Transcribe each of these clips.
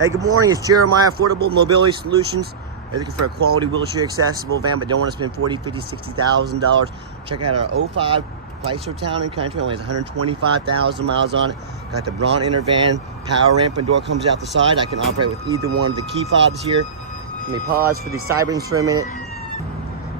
Hey, good morning. It's Jeremiah, Affordable Mobility Solutions. You're looking for a quality wheelchair accessible van, but don't want to spend $40,000, $50,000, $60,000. Check out our 05 Chrysler Town and Country. Only has 125,000 miles on it. Got the Braun Inner Van, power ramp and door comes out the side. I can operate with either one of the key fobs here. Let me pause for these side rings for a minute.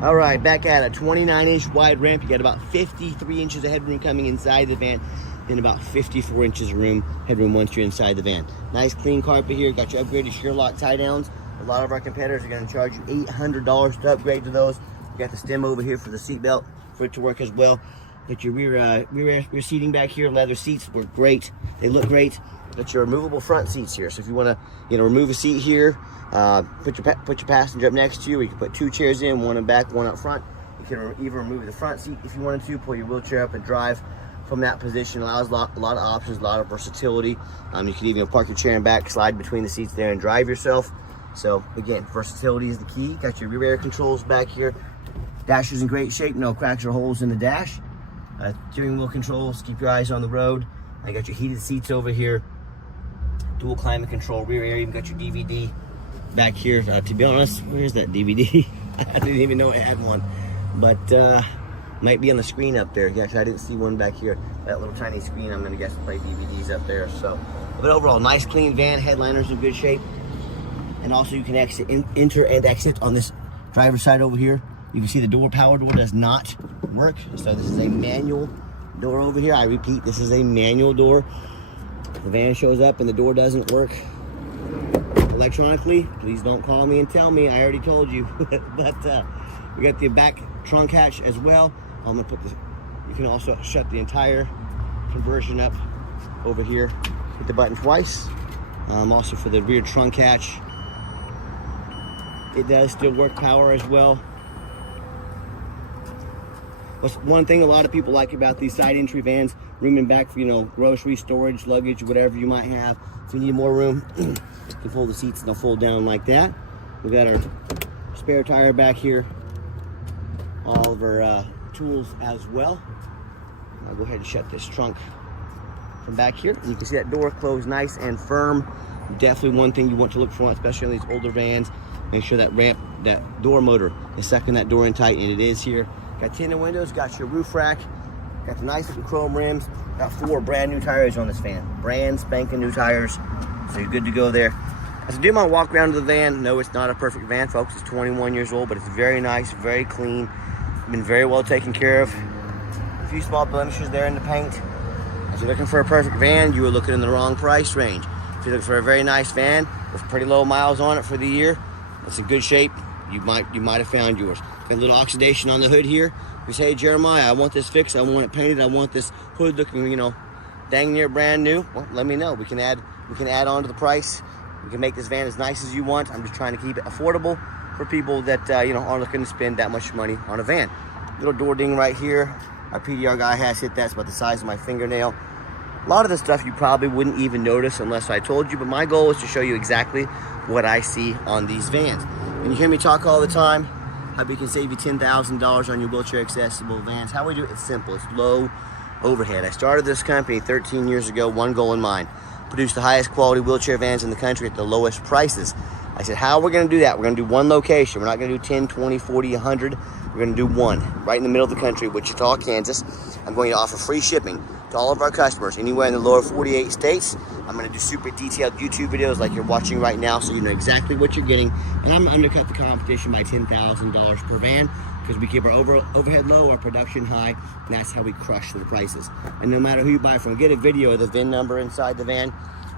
All right, back at a 29-inch wide ramp. You got about 53 inches of headroom coming inside the van, and about 54 inches of headroom once you're inside the van. Nice clean carpet here. Got your upgraded shear lock tie downs. A lot of our competitors are going to charge you $800 to upgrade to those. You got the stem over here for the seat belt for it to work as well. Got your rear seating back here. Leather seats work great. They look great. Got your removable front seats here. So if you want to, remove a seat here, put your passenger up next to you. Or you can put two chairs in, one in back, one up front. You can even remove the front seat if you wanted to. Pull your wheelchair up and drive from that position. Allows a lot of options, a lot of versatility. You can even park your chair in back, slide between the seats there, and drive yourself. So again, versatility is the key. Got your rear air controls back here. Dash is in great shape, no cracks or holes in the dash. Steering wheel controls, keep your eyes on the road. I got your heated seats over here. Dual climate control, rear air. Even got your DVD back here. To be honest, where's that DVD? I didn't even know I had one, but might be on the screen up there. Actually, I didn't see one back here. That little tiny screen, I'm gonna guess to play DVDs up there. So, but overall, nice clean van. Headliner's in good shape. And also you can enter and exit on this driver's side over here. You can see the power door does not work. So this is a manual door over here. I repeat, this is a manual door. The van shows up and the door doesn't work electronically. Please don't call me and tell me, I already told you. But we got the back trunk hatch as well. I'm gonna put you can also shut the entire conversion up over here. Hit the button twice. Also for the rear trunk hatch, it does still work power as well. What's one thing a lot of people like about these side entry vans, room in back for, grocery storage, luggage, whatever you might have. If you need more room, you can fold the seats and they'll fold down like that. We got our spare tire back here. All of our tools as well. I'll go ahead and shut this trunk from back here. And you can see that door closed nice and firm. Definitely one thing you want to look for, especially on these older vans. Make sure that door motor is sucking that door in tight, and it is here. Got tinted windows, got your roof rack, got the nice little chrome rims, got 4 brand new tires on this van. Brand spanking new tires, so you're good to go there. As I do my walk around to the van, no, it's not a perfect van, folks. It's 21 years old, but it's very nice, very clean. Been very well taken care of. A few small blemishes there in the paint. If you're looking for a perfect van, you are looking in the wrong price range. If you're looking for a very nice van with pretty low miles on it for the year, it's in good shape, you might have found yours. Got a little oxidation on the hood here. You say, hey, Jeremiah, I want this fixed, I want it painted, I want this hood looking, dang near brand new. Well, let me know. We can add on to the price. We can make this van as nice as you want. I'm just trying to keep it affordable for people that aren't looking to spend that much money on a van. Little door ding right here. Our PDR guy has hit that. It's about the size of my fingernail. A lot of the stuff you probably wouldn't even notice unless I told you, but my goal is to show you exactly what I see on these vans. And you hear me talk all the time, how we can save you $10,000 on your wheelchair accessible vans. How we do it, it's simple, it's low overhead. I started this company 13 years ago, one goal in mind: produce the highest quality wheelchair vans in the country at the lowest prices. I said, how are we gonna do that? We're gonna do one location. We're not gonna do 10, 20, 40, 100. We're gonna do one, right in the middle of the country, Wichita, Kansas. I'm going to offer free shipping to all of our customers anywhere in the lower 48 states. I'm going to do super detailed YouTube videos like you're watching right now, so you know exactly what you're getting. And I'm going to undercut the competition by $10,000 per van, because we keep our overhead low, our production high, and that's how we crush the prices. And no matter who you buy from, get a video of the VIN number inside the van.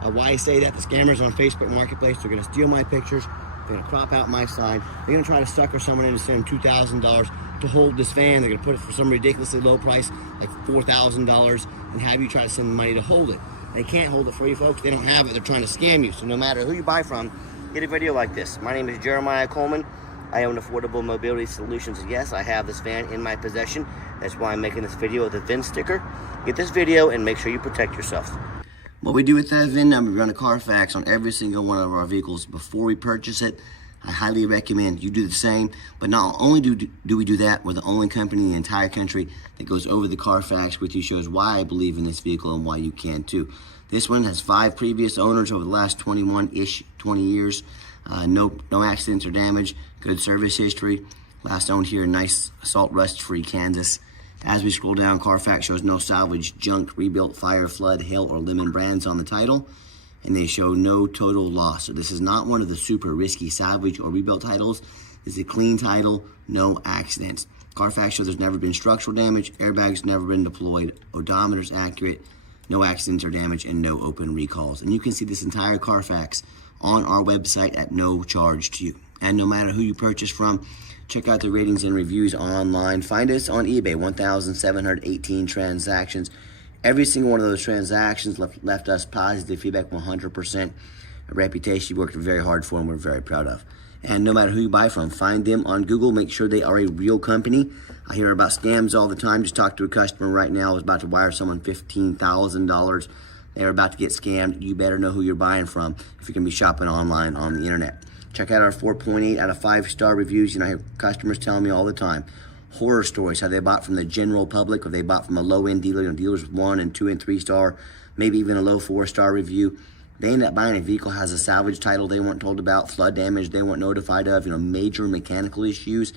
Why I say that: the scammers on Facebook Marketplace, they're going to steal my pictures, they're going to crop out my sign, they're going to try to sucker someone into sending $2,000 to hold this van. They're going to put it for some ridiculously low price, like $4,000, and have you try to send the money to hold it. They can't hold it for you, folks. They don't have it. They're trying to scam you. So no matter who you buy from, get a video like this. My name is Jeremiah Coleman. I own Affordable Mobility Solutions. Yes, I have this van in my possession. That's why I'm making this video with a VIN sticker. Get this video and make sure you protect yourself. What we do with that VIN number, we run a Carfax on every single one of our vehicles before we purchase it. I highly recommend you do the same. But not only do we do that, we're the only company in the entire country that goes over the Carfax with you, shows why I believe in this vehicle and why you can too. This one has 5 previous owners over the last 20 years. No accidents or damage, good service history. Last owned here in nice salt rust-free Kansas. As we scroll down, Carfax shows no salvage, junk, rebuilt, fire, flood, hail, or lemon brands on the title. And they show no total loss. So this is not one of the super risky salvage or rebuilt titles. This is a clean title, no accidents. Carfax shows there's never been structural damage, airbags never been deployed, odometer's accurate, no accidents or damage, and no open recalls. And you can see this entire Carfax on our website at no charge to you. And no matter who you purchase from, check out the ratings and reviews online. Find us on eBay, 1,718 transactions. Every single one of those transactions left us positive feedback, 100%. A reputation you worked very hard for and we're very proud of. And no matter who you buy from, find them on Google. Make sure they are a real company. I hear about scams all the time. Just talked to a customer right now. I was about to wire someone $15,000. They were about to get scammed. You better know who you're buying from if you're going to be shopping online on the internet. Check out our 4.8 out of 5-star reviews. You know, I hear customers telling me all the time. Horror stories, how they bought from the general public or they bought from a low-end dealer, dealers with 1 and 2 and 3 star, maybe even a low 4-star review. They end up buying a vehicle, has a salvage title they weren't told about, flood damage they weren't notified of, major mechanical issues.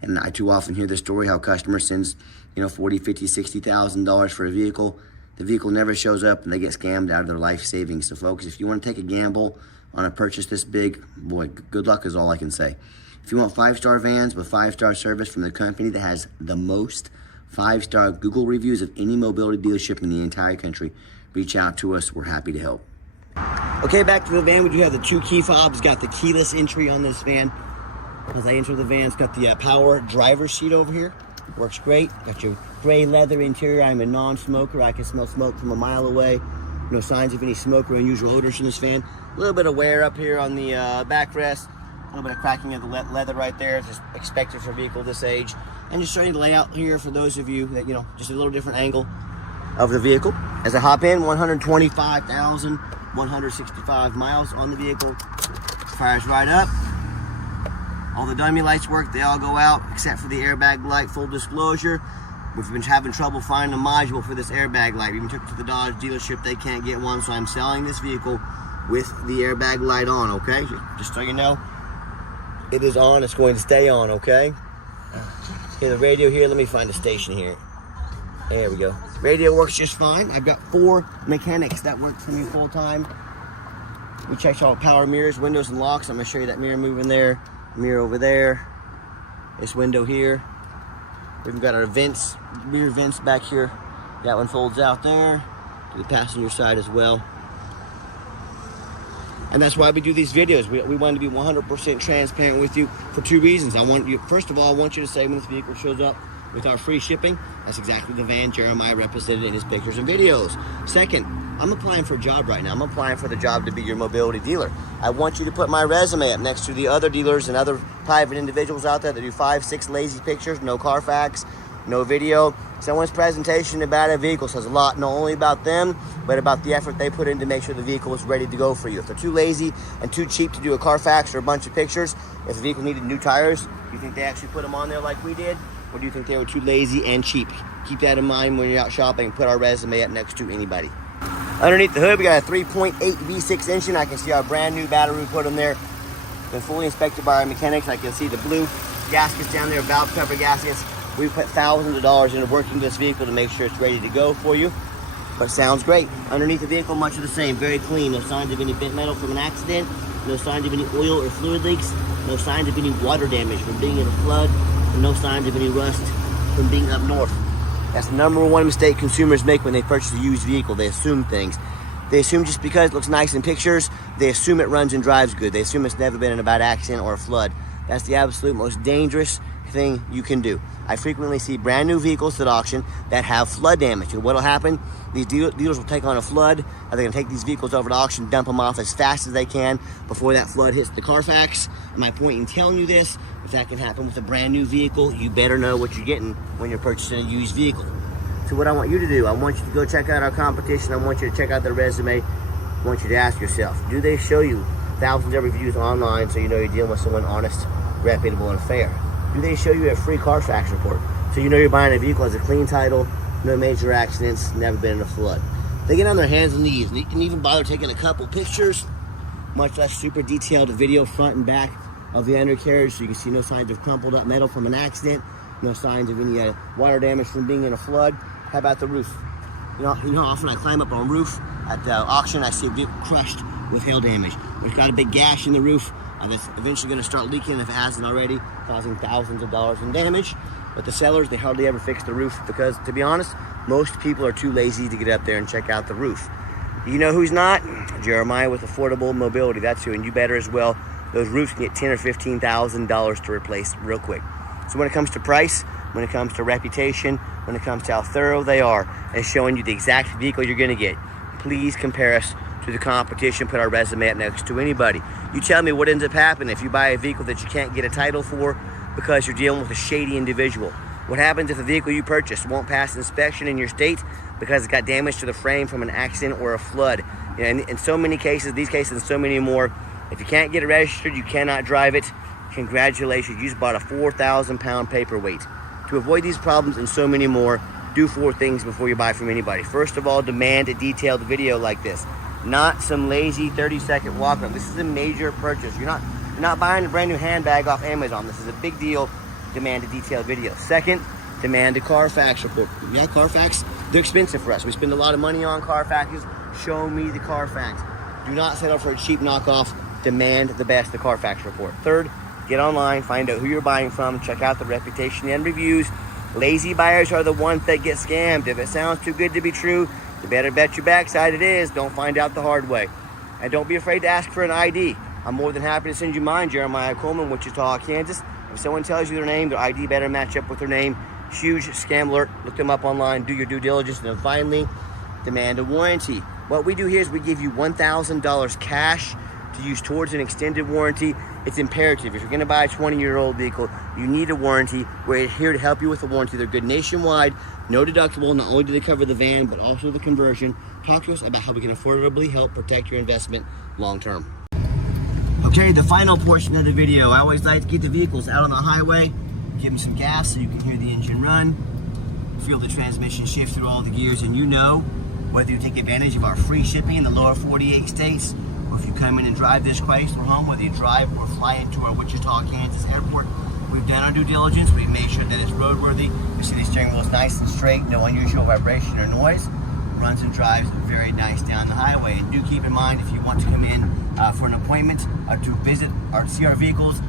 And I too often hear the story how customer sends, $40,000, $50,000, $60,000 for a vehicle. The vehicle never shows up and they get scammed out of their life savings. So folks, if you want to take a gamble on a purchase this big, boy, good luck is all I can say. If you want 5-star vans with 5-star service from the company that has the most 5-star Google reviews of any mobility dealership in the entire country, reach out to us. We're happy to help. Okay, back to the van. We do have the 2 key fobs. Got the keyless entry on this van. As I enter the van, it's got the power driver's seat over here. Works great. Got your gray leather interior. I'm a non-smoker. I can smell smoke from a mile away. No signs of any smoke or unusual odors in this van. A little bit of wear up here on the backrest. A little bit of cracking of the leather right there. Just expected for a vehicle this age. And just showing the layout here for those of you that, just a little different angle of the vehicle. As I hop in, 125,165 miles on the vehicle. Fires right up. All the dummy lights work. They all go out except for the airbag light. Full disclosure, we've been having trouble finding a module for this airbag light. We even took it to the Dodge dealership. They can't get one, so I'm selling this vehicle with the airbag light on, okay? Just so you know, it is on. It's going to stay on, okay? Hear the radio here. Let me find a station here. There we go. Radio works just fine. I've got 4 mechanics that work for me full time. We checked all power mirrors, windows, and locks. I'm going to show you that mirror moving there, mirror over there, this window here. We've got our vents, rear vents back here. That one folds out there to the passenger side as well. And that's why we do these videos. We want to be 100% transparent with you for 2 reasons. First of all, I want you to say when this vehicle shows up with our free shipping, that's exactly the van Jeremiah represented in his pictures and videos. Second, I'm applying for a job right now. I'm applying for the job to be your mobility dealer. I want you to put my resume up next to the other dealers and other private individuals out there that do 5, 6 lazy pictures, no Carfax, no video. Someone's presentation about a vehicle says a lot, not only about them, but about the effort they put in to make sure the vehicle is ready to go for you. If they're too lazy and too cheap to do a Carfax or a bunch of pictures, if the vehicle needed new tires, do you think they actually put them on there like we did? Or do you think they were too lazy and cheap? Keep that in mind when you're out shopping. Put our resume up next to anybody. Underneath the hood, we got a 3.8 V6 engine. I can see our brand new battery we put in there. Been fully inspected by our mechanics. I can see the blue gaskets down there, valve cover gaskets. We put thousands of dollars into working this vehicle to make sure it's ready to go for you. But sounds great. Underneath the vehicle, much of the same. Very clean. No signs of any bent metal from an accident. No signs of any oil or fluid leaks. No signs of any water damage from being in a flood. And no signs of any rust from being up north. That's the #1 mistake consumers make when they purchase a used vehicle. They assume things. They assume just because it looks nice in pictures, they assume it runs and drives good. They assume it's never been in a bad accident or a flood. That's the absolute most dangerous thing you can do. I frequently see brand new vehicles at auction that have flood damage. And what'll happen, these dealers will take on a flood, and they're gonna take these vehicles over to auction, dump them off as fast as they can before that flood hits the Carfax. And my point in telling you this, if that can happen with a brand new vehicle, you better know what you're getting when you're purchasing a used vehicle. So what I want you to do, I want you to go check out our competition. I want you to check out their resume. I want you to ask yourself, do they show you thousands of reviews online so you know you're dealing with someone honest, reputable, and fair? Do they show you a free Carfax report so you know you're buying a vehicle that has a clean title, no major accidents, never been in a flood? They get on their hands and knees and even bother taking a couple pictures, much less super detailed video front and back of the undercarriage, so you can see no signs of crumpled up metal from an accident, no signs of any water damage from being in a flood. How about the roof? You know how often I climb up on a roof at the auction, I see a vehicle crushed with hail damage. There's got a big gash in the roof that's eventually going to start leaking if it hasn't already, causing thousands of dollars in damage. But the sellers, they hardly ever fix the roof because, to be honest, most people are too lazy to get up there and check out the roof. You know who's not? Jeremiah with Affordable Mobility. That's who, and you better as well. Those roofs can get $10,000 or $15,000 to replace real quick. So when it comes to price, when it comes to reputation, when it comes to how thorough they are, and showing you the exact vehicle you're going to get, please compare us to the competition. Put our resume up next to anybody. You tell me what ends up happening if you buy a vehicle that you can't get a title for because you're dealing with a shady individual. What happens if the vehicle you purchased won't pass inspection in your state because it's got damage to the frame from an accident or a flood? And in so many cases, these cases and so many more, if you can't get it registered, you cannot drive it. Congratulations, you just bought a 4,000-pound paperweight. To avoid these problems and so many more, do 4 things before you buy from anybody. First of all, demand a detailed video like this, not some lazy 30-second walk-up. This is a major purchase. You're not buying a brand new handbag off Amazon. This is a big deal. Demand a detailed video. Second, demand a Carfax report. Yeah, Carfax, they're expensive for us. We spend a lot of money on Carfaxes. Show me the Carfax. Do not settle for a cheap knockoff. Demand the best, the Carfax report. Third, get online, find out who you're buying from, check out the reputation and reviews. Lazy buyers are the ones that get scammed. If it sounds too good to be true, you better bet your backside it is. Don't find out the hard way. And don't be afraid to ask for an ID. I'm more than happy to send you mine, Jeremiah Coleman, Wichita, Kansas. If someone tells you their name, their ID better match up with their name. Huge scam alert. Look them up online, do your due diligence, and then finally, demand a warranty. What we do here is we give you $1,000 cash to use towards an extended warranty. It's imperative. If you're going to buy a 20-year-old vehicle, you need a warranty. We're here to help you with a warranty. They're good nationwide, no deductible. Not only do they cover the van, but also the conversion. Talk to us about how we can affordably help protect your investment long term. Okay, the final portion of the video. I always like to keep the vehicles out on the highway, give them some gas so you can hear the engine run, feel the transmission shift through all the gears, and you know whether you take advantage of our free shipping in the lower 48 states, or if you come in and drive this Chrysler home, whether you drive or fly into our Wichita, Kansas airport, we've done our due diligence. We've made sure that it's roadworthy. You see the steering wheel is nice and straight, no unusual vibration or noise. Runs and drives very nice down the highway. And do keep in mind, if you want to come in for an appointment to visit or see our vehicles,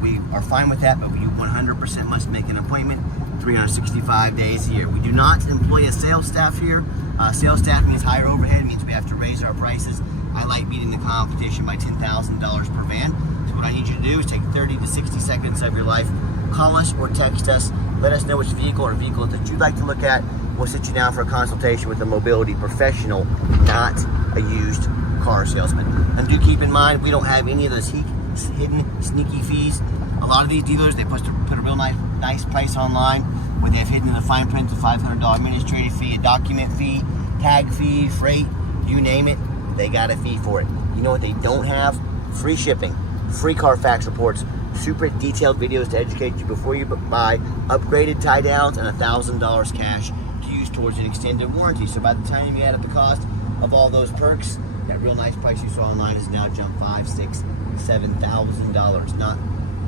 we are fine with that, but you 100% must make an appointment 365 days a year. We do not employ a sales staff here. Sales staff means higher overhead, means we have to raise our prices. I like beating the competition by $10,000 per van. So what I need you to do is take 30 to 60 seconds of your life, call us or text us, let us know which vehicle or vehicles that you'd like to look at. We'll sit you down for a consultation with a mobility professional, not a used car salesman. And do keep in mind, we don't have any of those hidden sneaky fees. A lot of these dealers, they put a real nice price online where they have hidden in the fine print a $500 administrative fee, a document fee, tag fee, freight, you name it, they got a fee for it. You know what they don't have? Free shipping, free Carfax reports, super detailed videos to educate you before you buy, upgraded tie downs, and $1,000 cash to use towards an extended warranty. So by the time you add up the cost of all those perks, that real nice price you saw online has now jumped $5,000, $6,000, $7,000. Not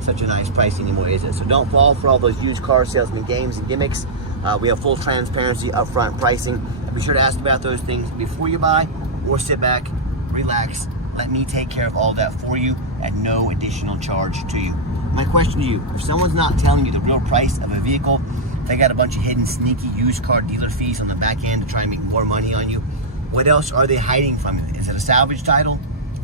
such a nice price anymore, is it? So don't fall for all those used car salesman games and gimmicks. We have full transparency, upfront pricing. And be sure to ask about those things before you buy, or sit back, relax, let me take care of all that for you at no additional charge to you. My question to you, if someone's not telling you the real price of a vehicle, they got a bunch of hidden sneaky used car dealer fees on the back end to try and make more money on you, what else are they hiding from you? Is it a salvage title,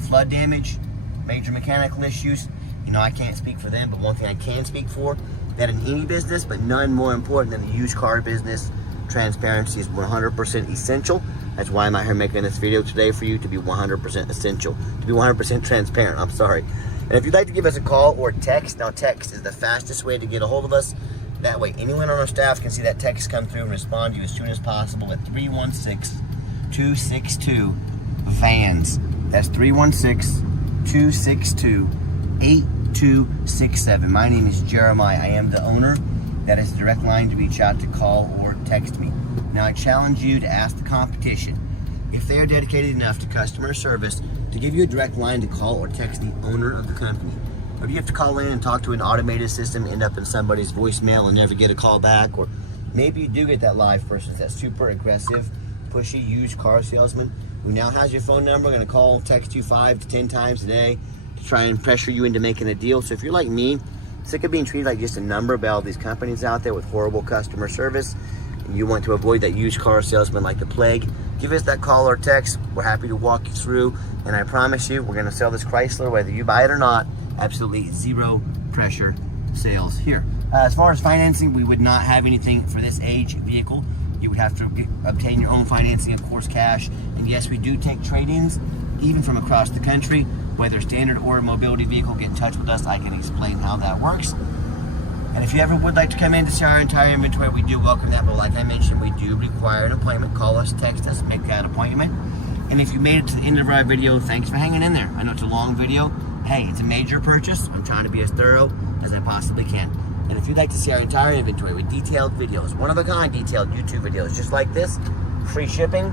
flood damage, major mechanical issues? You know, I can't speak for them, but one thing I can speak for, that in any business, but none more important than the used car business, transparency is 100% essential. That's why I'm out here making this video today for you, to be 100% essential, to be 100% transparent, I'm sorry. And if you'd like to give us a call or text, now text is the fastest way to get a hold of us. That way anyone on our staff can see that text come through and respond to you as soon as possible at 316-262-VANS. That's 316-262-8267. My name is Jeremiah. I am the owner. That is the direct line to reach out to, call or text me. Now I challenge you to ask the competition. if they are dedicated enough to customer service to give you a direct line to call or text the owner of the company. Or if you have to call in and talk to an automated system, end up in somebody's voicemail and never get a call back, or maybe you do get that live person, that super aggressive, pushy, used car salesman who now has your phone number, going to call, text you 5 to 10 times a day to try and pressure you into making a deal. So if you're like me, sick of being treated like just a number by all these companies out there with horrible customer service, and you want to avoid that used car salesman like the plague, give us that call or text. We're happy to walk you through, and I promise you, we're going to sell this Chrysler whether you buy it or not. Absolutely zero pressure sales here. As far as financing, we would not have anything for this age vehicle. You would have to obtain your own financing, of course, cash. And yes, we do take trade-ins, even from across the country. Whether standard or a mobility vehicle, get in touch with us. I can explain how that works. And if you ever would like to come in to see our entire inventory, we do welcome that. But like I mentioned, we do require an appointment. Call us, text us, make that appointment. And if you made it to the end of our video, thanks for hanging in there. I know it's a long video. Hey, it's a major purchase. I'm trying to be as thorough as I possibly can. And if you'd like to see our entire inventory with detailed videos, one-of-a-kind detailed YouTube videos just like this, free shipping,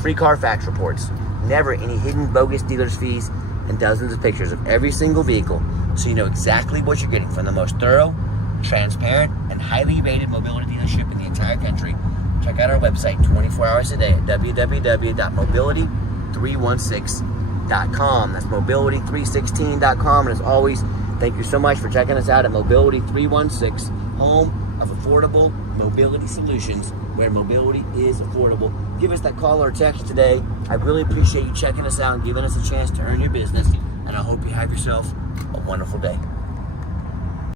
free Carfax reports, never any hidden bogus dealer's fees, and dozens of pictures of every single vehicle so you know exactly what you're getting from the most thorough, transparent, and highly rated mobility dealership in the entire country, check out our website 24 hours a day at www.mobility316.com. That's mobility316.com. And as always, thank you so much for checking us out at Mobility 316, home of affordable mobility solutions, where mobility is affordable. Give us that call or text today. I really appreciate you checking us out and giving us a chance to earn your business. And I hope you have yourself a wonderful day.